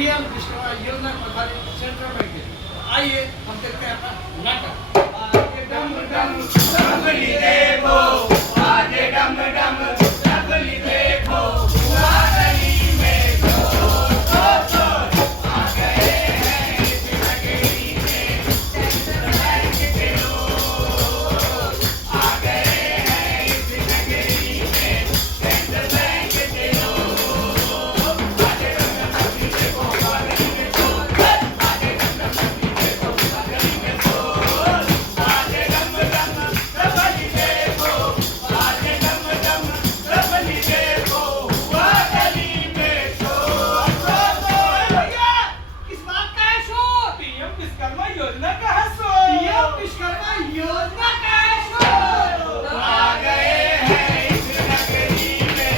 PM Vishwakarma योजना प्रधान central bank के। आइए हम देखते हैं अपना नाटक। आगे डम डम डबली देखो, आगे डम डम डबली देखो, गली में चोर चोर चोर आ गए हैं इस नगरी में, सेंट्रल बैंक के लोग आ गए हैं इस नगरी में, सेंट्रल बैंक के लोग। आगे डम डम डबली देखो, गली में चोर, आगे डम डम डबली देखो, गली में चोर, आगे डम डम डबली देखो, आगे डम डम डबली देखो, गली में चोर चोर चोर। भैया किस बात का है शोर? पीएम विश्वकर्मा योजना का है शोर। पीएम विश्वकर्मा योजना का है शोर। आ गए हैं इस नगरी में,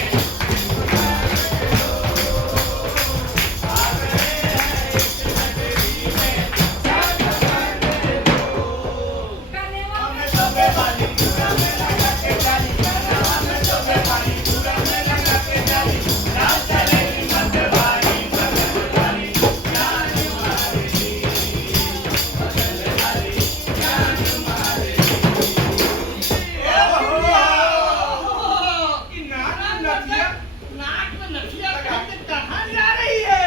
आ गए हैं इस नगरी में, हमें तो बेवाली पूरा में लगा के जाली, हमें तो बेवाली पूरा में लगा के जाली, रात चलेगी मतवाली बगल वाली, जान मारेगी बगल वाली, जान मारेगी। कि नाक में नथिया नाक में नथिया लगा के कहाँ जा रही है?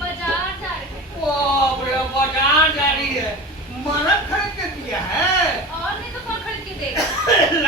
बाजार जा रहे हैं। ओ बड़े बाजार जा रही है। मरद खरीद के दिया है। और नहीं तो कौन खरीद के देगा?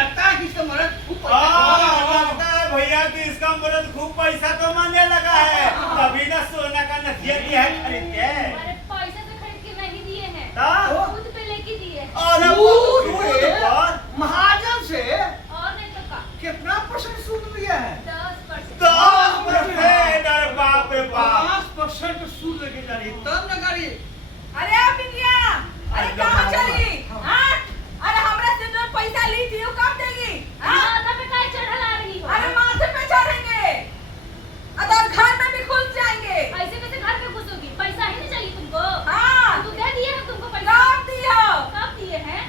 लगता है कि इसका मरद खूब पैसा हाँ, कमाता है। लगता है भैया कि इसका मर्द खूब पैसा कमाने लगा है, तभी ना सोना का नथिया दिया है खरीद के। अरे पैसे से खरीद के नहीं दिए हैं, ता? दूध पे लेके दिए हैं। अरे सूद सूद पे? पर महाजन से और नहीं तो का कितना परसेंट सूद दिया है? 10%। 10%। अरे बाप रे बाप। 50% सूद लेके जा रही है, तब ना गाड़ी। अरे आप बिटिया, अरे कहाँ चली? हाँ? अरे हमरा से जो पैसा ली थी वो कब देगी? हाँ? माथा पे काहे चढ़ा रही हो? अरे माथे पे चढ़ेंगे, और घर में भी घुस जाएंगे। ऐसे कैसे घर पे घुसोगी? पैसा ही नहीं चाहिए तुमको? हाँ। तो दे दिए हैं तुमको पैसा। कब दियो? कब दिए हैं?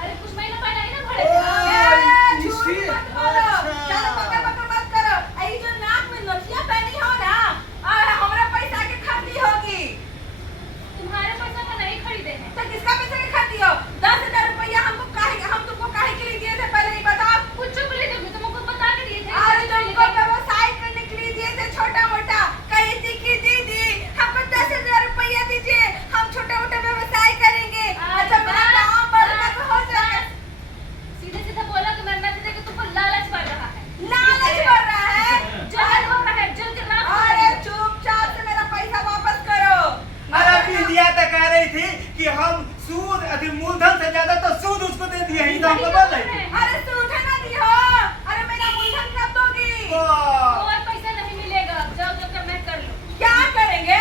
अरे कुछ महीना पहले ही ना भरे ओ, थे। ए, झूठ इसी- मत बोलो, अच्छा। ज्यादा बकर बकर मत करो। यही जो नाक में नथिया पहनी हो ना, और हमरा पैसा के खर्ची होगी। तुम्हारे पैसा का नहीं खरीदे हैं। तो किसका पैसा के खर्ची हो? 10,000 रुपया हम तुमको काहे के लिए दिए थे पहले ही बताओ। कुछ चुप रही तुम तुमको बता के दिए थे। और तुमको व्यवसाय करने के लिए दिए थे छोटा मोटा। कही थी कि दीदी हमको 10,000 रुपया दीजिए, हम छोटा मोटा व्यवसाय करेंगे। अच्छा मेरा काम बर्बाद हो जाए। सीधे सीधे बोला कि मरना चाहिए कि तुमको लालच पड़ रहा है। लालच बढ़ रहा है। जल हो रहा है, जल के राख हो अरे रहा है। चुपचाप से मेरा पैसा वापस करो। अरे बिंदिया तो कह रही थी कि हम सूद अति मूलधन से ज्यादा तो सूद उसको दे दिए हैं, तो हमको बोल रही थी। अरे सूठे ना दियो। अरे मेरा मूलधन कब दोगी? वाह। और पैसा नहीं मिलेगा, जाओ जो करना है कर लो। क्या करेंगे?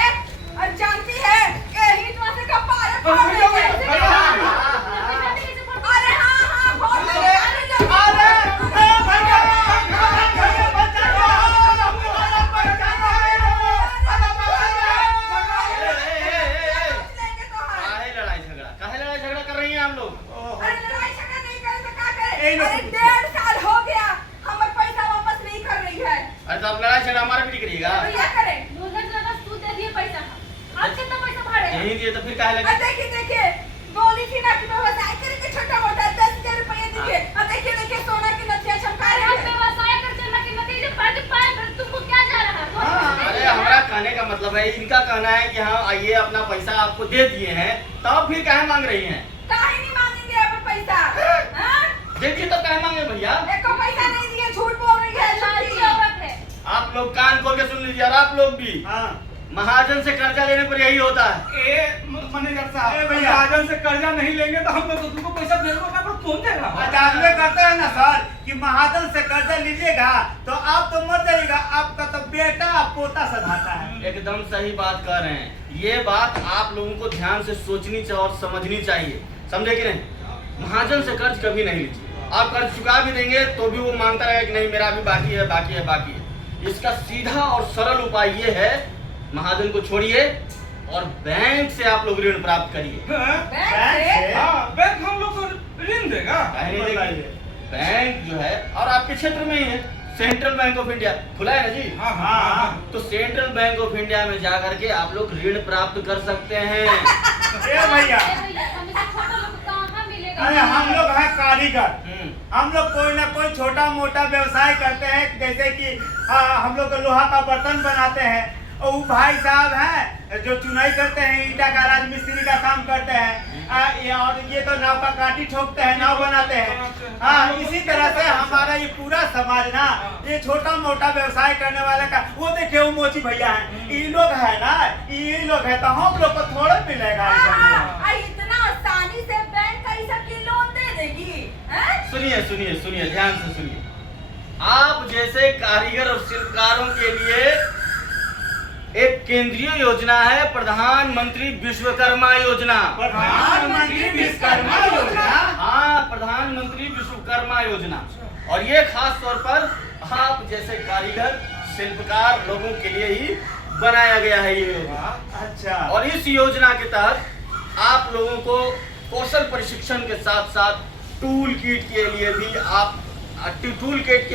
और जानती है यही तो से कपारे फोड़ देंगे। अरे हाँ हाँ फोड़ देंगे। अरे जल्दी। अरे ए भैया, भैया बचा लो, हमारा बचा लो। लेंगे तो है। काहे लड़ाई झगड़ा कर रही हैं आप लोग? अरे लड़ाई झगड़ा नहीं करे तो क्या करे? यही ना अरे पूछो। 1.5 साल हो गया, हमारा पैसा वापस नहीं कर रही है। अरे तो आप लड़ाई झगड़ा हमारे भी नहीं करिएगा। तो क्या करे? मूलधन से ज्यादा सूद दे दिए पैसा। आज कितना पैसा भरे हैं? यही दिए तो फिर काहे और लगे? देखिए बोली थी ना कि व्यवसाय करेंगे छोटा मोटा 10,000 रुपया दीजिए। अब देखिए सोना की नथिया चमका अरे रहे हम हैं। व्यवसाय कर चलना कि नतीजे पार्टी पाए फिर तुमको क्या जा रहा है? हाँ, अरे हमारा कहने का मतलब है, इनका कहना है कि हाँ आइए अपना पैसा आपको दे दिए हैं, तब फिर काहे मांग रही हैं? काहे नहीं मांगेंगे अपन पैसा? हाँ? दे दिए तो काहे मांगे भैया? एको पैसा नहीं दिए, झूठ बोल रही है। लालची झूठी। औरत है। आप लोग कान खोल के सुन लीजिए, और आप लोग भी। हाँ। महाजन से कर्जा लेने पर यही होता है। मैनेजर साहब, ए भैया। महाजन से कर्जा नहीं लेंगे तो हम लोग तुमको पैसा दे देंगे, पर कौन देगा? जानवे करते हैं ना सर कि महाजन से कर्जा लीजिएगा तो आप तो मर जाइएगा, आपका तो बेटा पोता सधाता है। एकदम सही बात कह रहे हैं। ये बात आप लोगों को ध्यान से सोचनी चाहिए और समझनी चाहिए, समझे कि नहीं? महाजन से कर्ज कभी नहीं लीजिए। आप कर्ज चुका भी देंगे तो भी वो मानता रहेगा कि नहीं मेरा अभी बाकी है, बाकी है, बाकी है। इसका सीधा और सरल उपाय ये है, महाजन को छोड़िए और बैंक से आप लोग ऋण प्राप्त करिए। हाँ? बैंक से? हाँ, बैंक हम लोग को ऋण देगा। काहे नहीं देगी? बैंक जो है और आपके क्षेत्र में ही है, सेंट्रल बैंक ऑफ इंडिया खुला है ना जी। हाँ हाँ हाँ। तो सेंट्रल बैंक ऑफ इंडिया में जा करके आप लोग ऋण प्राप्त कर सकते हैं। ए भैया, हमें से छोटा लोग कहाँ मिलेगा? अरे हम लोग हैं कारीगर, हम्म, हम लोग कोई ना कोई छोटा मोटा व्यवसाय करते हैं, जैसे कि हम लोग लोहा का बर्तन बनाते हैं, और वो भाई साहब हैं जो चुनाई करते हैं, ईटा का राजमिस्त्री का काम करते हैं, और ये तो नाव का काटी ठोकते हैं, नाव बनाते हैं। हाँ, इसी तरह से हमारा ये पूरा समाज ना, ये छोटा मोटा व्यवसाय करने वाले का, वो देखिए वो मोची भैया हैं, ये लोग है ना, ये लोग है, तो हम लोग को थोड़ा मिलेगा ये सब लोग। इतना आसानी से बैंक का ये सब की लोन दे देगी हैं? सुनिए सुनिए सुनिए, ध्यान से सुनिए। आप जैसे कारीगर और शिल्पकारों के लिए एक केंद्रीय योजना है, प्रधानमंत्री विश्वकर्मा योजना। प्रधानमंत्री विश्वकर्मा योजना। हाँ, प्रधानमंत्री विश्वकर्मा योजना। और ये खास तौर पर आप जैसे कारीगर शिल्पकार लोगों के लिए ही बनाया गया है ये योजना। अच्छा, और इस योजना के तहत आप लोगों को कौशल प्रशिक्षण के साथ साथ टूल किट के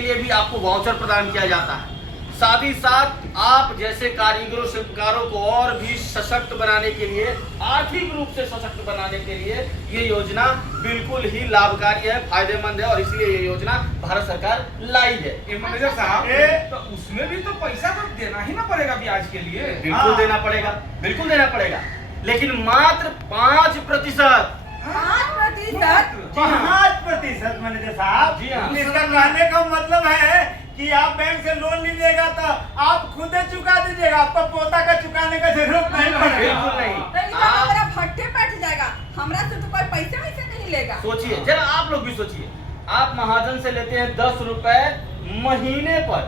लिए भी आपको वाउचर प्रदान किया जाता है। साथ ही साथ आप जैसे कारीगरों शिल्पकारों को और भी सशक्त बनाने के लिए, आर्थिक रूप से सशक्त बनाने के लिए ये योजना बिल्कुल ही लाभकारी है, फायदेमंद है, और इसलिए ये योजना भारत सरकार लाई है। ये मैनेजर साहब, तो उसमें भी तो पैसा तो देना ही ना पड़ेगा ब्याज के लिए। बिल्कुल देना पड़ेगा, बिल्कुल देना पड़ेगा, लेकिन मात्र 5%। 5%? 5% मैनेजर साहब। जी हाँ। इसका कहने का मतलब है कि आप बैंक से लोन लीजिएगा तो आप खुद ही चुका दीजिएगा, आपको पोता का चुकाने का जरूरत नहीं पड़ेगा। बिल्कुल तो नहीं। ये तो हमारा भट्टे बैठ जाएगा, हमरा से तो कोई पैसे वैसे नहीं लेगा। सोचिए जरा, आप लोग भी सोचिए, आप महाजन से लेते हैं 10 रुपए महीने पर,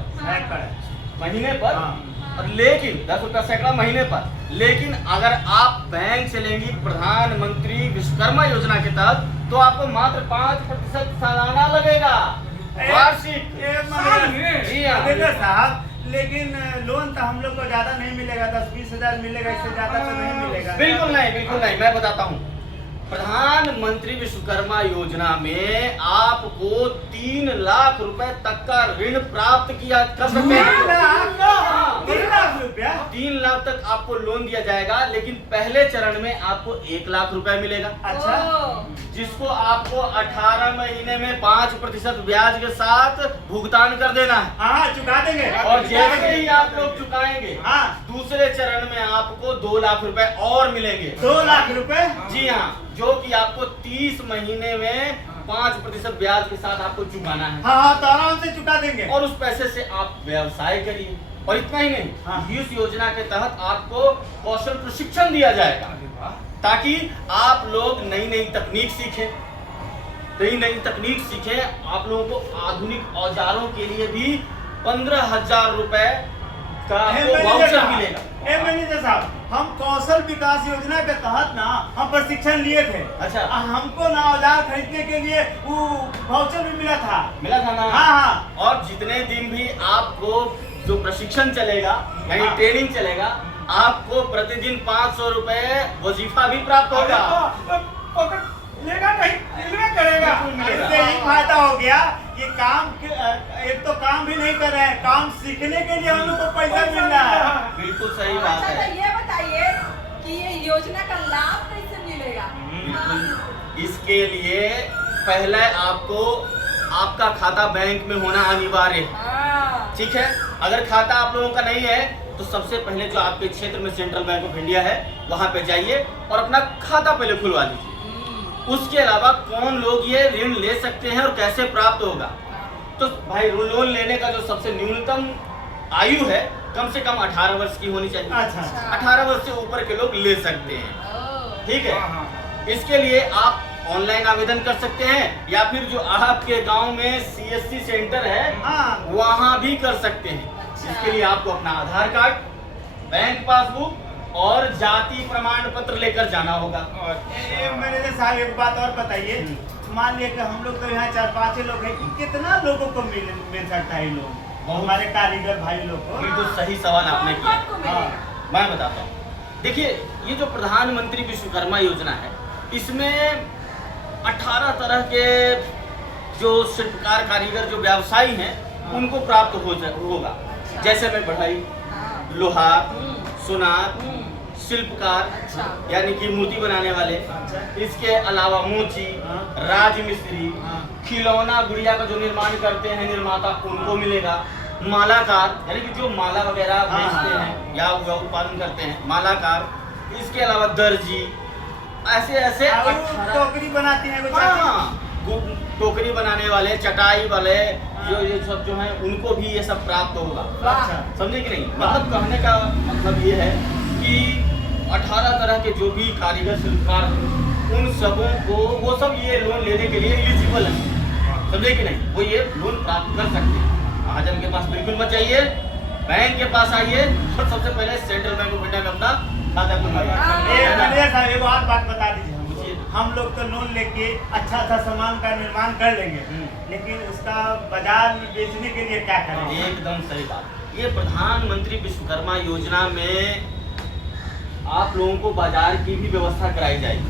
महीने पर, हाँ। और लेकिन 10 रुपया सैकड़ा महीने पर, लेकिन अगर आप बैंक से लेंगी प्रधानमंत्री विश्वकर्मा योजना के तहत, तो आपको मात्र 5% सालाना लगेगा, वार्षिक। जी हाँ। मैनेजर साहब, लेकिन लोन तो हम लोग को ज्यादा नहीं मिलेगा, 10-20 हजार मिलेगा, इससे ज्यादा तो नहीं मिलेगा। बिल्कुल नहीं, बिल्कुल नहीं, मैं बताता हूँ। प्रधानमंत्री विश्वकर्मा योजना में आपको 3 लाख रुपए तक का ऋण प्राप्त किया कर सकते हैं। 3 लाख रुपया? 3 लाख तक आपको लोन दिया जाएगा, लेकिन पहले चरण में आपको 1 लाख रुपए मिलेगा, अच्छा, जिसको आपको 18 महीने में 5% ब्याज के साथ भुगतान कर देना है। हाँ, चुका देंगे। और जैसे ही आप लोग चुकाएंगे, हाँ, दूसरे चरण में आपको 2 लाख रुपए और मिलेंगे। 2 लाख रुपए? जी हाँ, जो कि आपको 30 महीने में 5% ब्याज के साथ आपको चुकाना है। हाँ, तो आराम से चुका देंगे। और उस पैसे से आप व्यवसाय करिए। और इतना ही नहीं, हाँ। इस योजना के तहत आपको कौशल प्रशिक्षण दिया जाएगा, ताकि आप लोग नई नई तकनीक सीखें, आप लोगों को आधुनिक औजारों के लिए भी 15,000 रुपए का वाउचर मिलेगा। मैनेजर साहब, हम कौशल विकास योजना के तहत ना हम प्रशिक्षण लिए थे। अच्छा। हमको ना औजार खरीदने के लिए वो वाउचर भी मिला था ना? हाँ हाँ। और जितने दिन भी आपको जो प्रशिक्षण चलेगा, यानी हाँ। ट्रेनिंग चलेगा, आपको प्रतिदिन 500 रुपए वजीफा भी प्राप्त होगा। पकड़ लेगा नहीं, मिलवे करेगा। इससे ही फायदा हो गया कि एक तो काम भी नहीं कर रहे हैं, काम सीखने के लिए हम लोग को पैसा मिल रहा है। बिल्कुल सही बात अच्छा, है। तो ये बताइए कि ये योजना का लाभ कैसे मिलेगा? बिल्कुल। इसके लिए पहले आपको आपका खाता बैंक में होना अनिवार्य है, हाँ। ठीक है? अगर खाता आप लोगों का नहीं है, तो सबसे पहले जो आपके क्षेत्र में सेंट्रल बैंक ऑफ इंडिया है, वहां पे जाइए और अपना खाता पहले खुलवा लीजिए। उसके अलावा कौन लोग ये ऋण ले सकते हैं और कैसे प्राप्त होगा, तो भाई लोन लेने का जो सबसे न्यूनतम आयु है, कम से कम 18 वर्ष की होनी चाहिए। अच्छा, 18 वर्ष से ऊपर के लोग ले सकते हैं, ठीक है? इसके लिए आप ऑनलाइन आवेदन कर सकते हैं, या फिर जो आपके गांव में CSC सेंटर है, हाँ। वहां भी कर सकते हैं। इसके लिए आपको अपना आधार कार्ड, बैंक पासबुक और जाति प्रमाण पत्र लेकर जाना होगा। मैनेजर साहब, एक बात और बताइए, मान लिया कि हम लोग तो यहाँ 4-5 लोग हैं, कितना लोगों को मिल सकता है लोन, हमारे कारीगर भाई लोग को? बिल्कुल सही सवाल आपने किया। कौन को मिलेगा? मैं बताता हूँ। देखिए, ये जो प्रधानमंत्री विश्वकर्मा योजना है, इसमें 18 तरह के जो शिल्पकार कारीगर जो व्यवसायी हैं, उनको प्राप्त होगा। जैसे में बढ़ई, लोहार, सुनार, शिल्पकार अच्छा। यानी कि मूर्ति बनाने वाले, इसके अलावा मोची, राजमिस्त्री, खिलौना गुड़िया का जो निर्माण करते हैं निर्माता उनको मिलेगा, मालाकार यानी कि जो माला वगैरह बेचते हैं या उत्पादन करते हैं मालाकार, इसके अलावा दर्जी, ऐसे ऐसे और 18 टोकरी बनाती हैं वो चाची। हाँ, टोकरी बनाने वाले, चटाई वाले, जो ये सब जो हैं उनको भी ये सब प्राप्त होगा। अच्छा। समझे कि नहीं? मतलब कहने का मतलब ये है कि 18 तरह के जो भी कारीगर शिल्पकार हैं उन सबों को वो सब ये लोन लेने के लिए एलिजिबल हैं। समझे कि नहीं? वो ये लोन प्राप्त कर सकते हैं। महाजन के पास बिल्कुल मत जाइए, बैंक के पास आइए और सबसे पहले सेंट्रल बैंक ऑफ इंडिया में अपना खाता खुलवाइए। मैनेजर साहब एक और बात बता दीजिए मुझे। हम लोग तो लोन लेके अच्छा अच्छा सामान का निर्माण कर लेंगे, लेकिन उसका बाजार में बेचने के लिए क्या करें? एकदम सही बात। ये प्रधानमंत्री विश्वकर्मा योजना में आप लोगों को बाजार की भी व्यवस्था कराई जाएगी,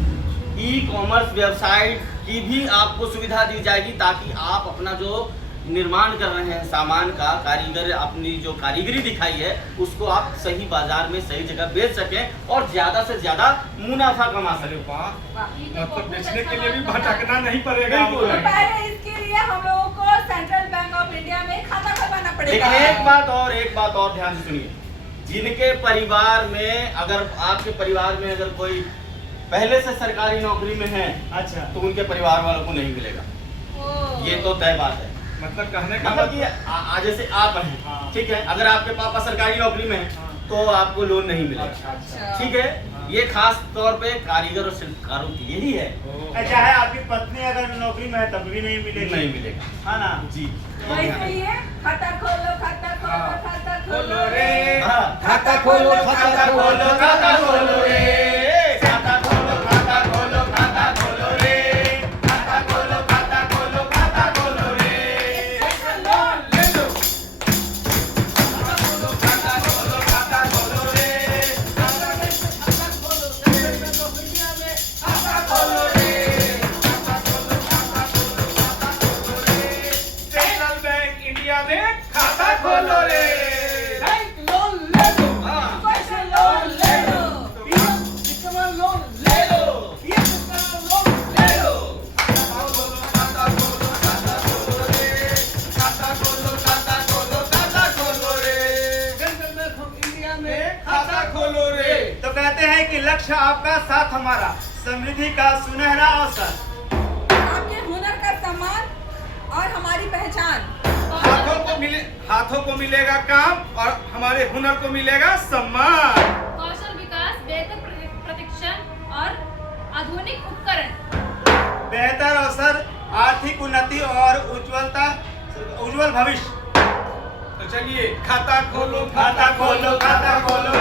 ई कॉमर्स वेबसाइट की भी आपको सुविधा दी जाएगी, ताकि आप अपना जो निर्माण कर रहे हैं सामान का, कारीगर अपनी जो कारीगरी दिखाई है उसको आप सही बाजार में सही जगह बेच सकें और ज्यादा से ज्यादा मुनाफा कमा अरे सकें। वाह, ये तो मतलब बहुत बेचने के अच्छा लिए भी बात बताया। भटकना नहीं पड़ेगा बिल्कुल। तो हमको। पहले इसके लिए हम लोगों को सेंट्रल बैंक ऑफ इंडिया में खाता खुलवाना पड़ेगा। लेकिन एक बात और ध्यान से सुनिए, जिनके परिवार में अगर आपके परिवार में अगर कोई पहले से सरकारी नौकरी में है अच्छा। तो उनके परिवार वालों को नहीं मिलेगा। ओ। ये तो तय बात है। मतलब कहने का मतलब कि आज जैसे आप हैं, हाँ। ठीक है, अगर आपके पापा सरकारी नौकरी में है हाँ। तो आपको लोन नहीं मिलेगा। अच्छा। ठीक है, ये खास तौर पे कारीगर और शिल्पकारों की यही है, चाहे आपकी पत्नी अगर नौकरी में है तब भी नहीं मिलेगी। नहीं मिलेगा। हाँ ना जी तो इसलिए खाता खोलो खाता खोलो खाता खोलो रे। हाँ। खाता खोलो, खाता खोलो, खाता खोलो रे, खाता खोलो, खाता खोलो, खाता खोलो रे, खाता खोलो, खाता खोलो, खाता खोलो रे, लोन ले लो। खाता खोलो, खाता खोलो, खाता खोलो रे, खाता खोलो रे, खाता खोलो, खाता खोलो, खाता खोलो रे, सेंट्रल बैंक इंडिया में खाता खोलो रे। बैंक लोन ले लो। हाँ। कैसे लोन ले लो। कितना लोन ले लो। ये कितना लोन ले लो। खाता खोलो, खाता खोलो, खाता खोलो रे, खाता खोलो, खाता खोलो, खाता खोलो रे, सेंट्रल बैंक ऑफ इंडिया में खाता खोलो रे। तो कहते हैं कि लक्ष्य आपका साथ हमारा, समृद्धि का सुनहरा अवसर। आपके हुनर का सम्मान और हमारी पहचान। हाथों को मिलेगा काम और हमारे हुनर को मिलेगा सम्मान। कौशल विकास, बेहतर प्रशिक्षण और आधुनिक उपकरण। बेहतर अवसर, आर्थिक उन्नति और उज्जवल भविष्य। तो चलिए खाता खोलो, खाता खोलो, खाता खोलो